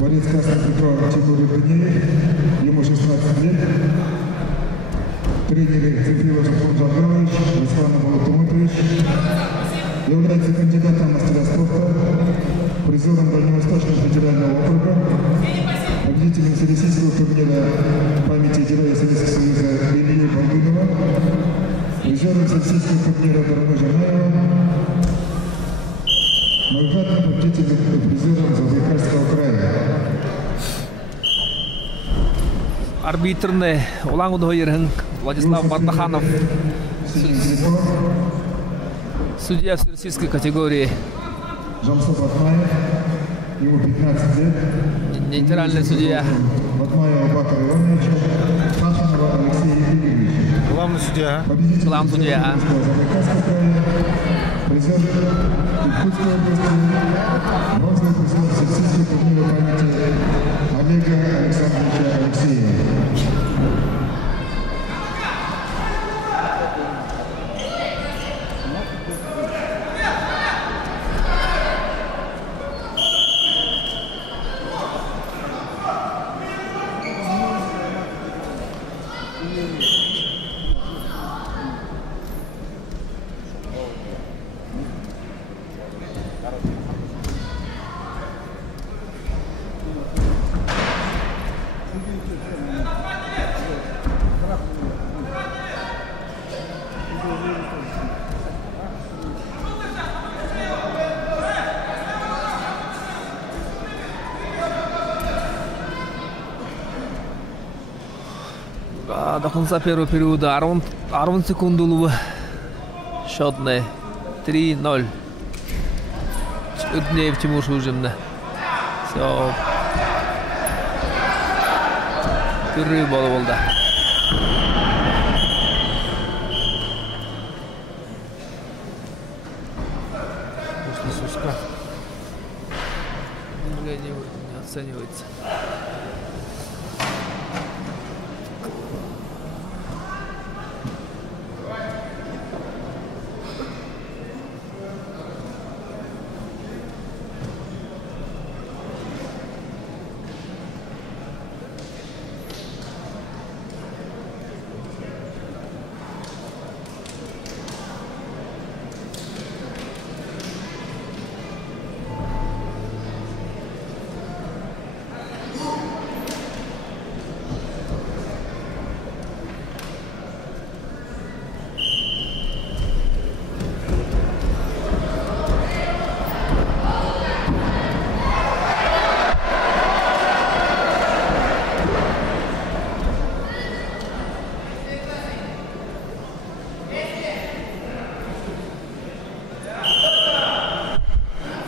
Борец красных прикров Тимур Ибниев, ему 16 лет. Тренеры Цифрилов Шахун Жабрович, Руслан Балатуматович. Является кандидатом мастера спорта, призером Дальневосточного федерального округа, победителем всероссийского турнира памяти героя Советского Союза Ильи Балдынова, призером всероссийского турнира Дармы Жанаева, многократным победителем и призером Забайкальского края. Арбитрный Улан Удойерхан Владислав Бардаханов. Судья всероссийской категории. Жамсов Батмаев, ему 15 лет. Нейтральный судья. Батмаева Бакар Иванович, Паханова Алексей Евгеньевич. Главный судья. Главный судья. Призер Иркутской области, бронзовый призер всероссийского турнира памяти Олега Александровича Алексеева. До конца первого периода 10 секунд счетный 3-0. Ибниев Тимур Шужимна. Все. Перерыв болды. Суска. Не оценивается.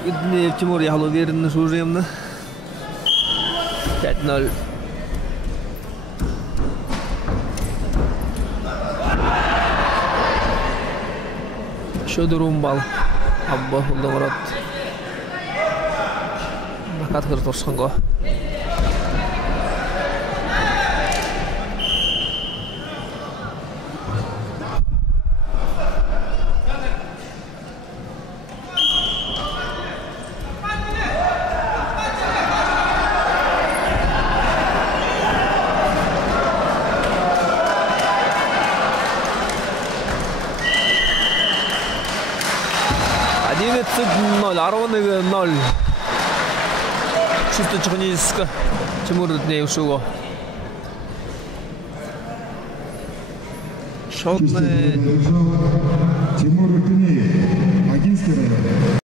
Ибниев Тимур я уверен, что уже 5-0. Шодурум бал. Абба улдамарат. Накат хыр торшанга. Ароны 0. Чисто технически Тимур Ибниев шуго. Шотный. Тимур Ибниев, Агинский район.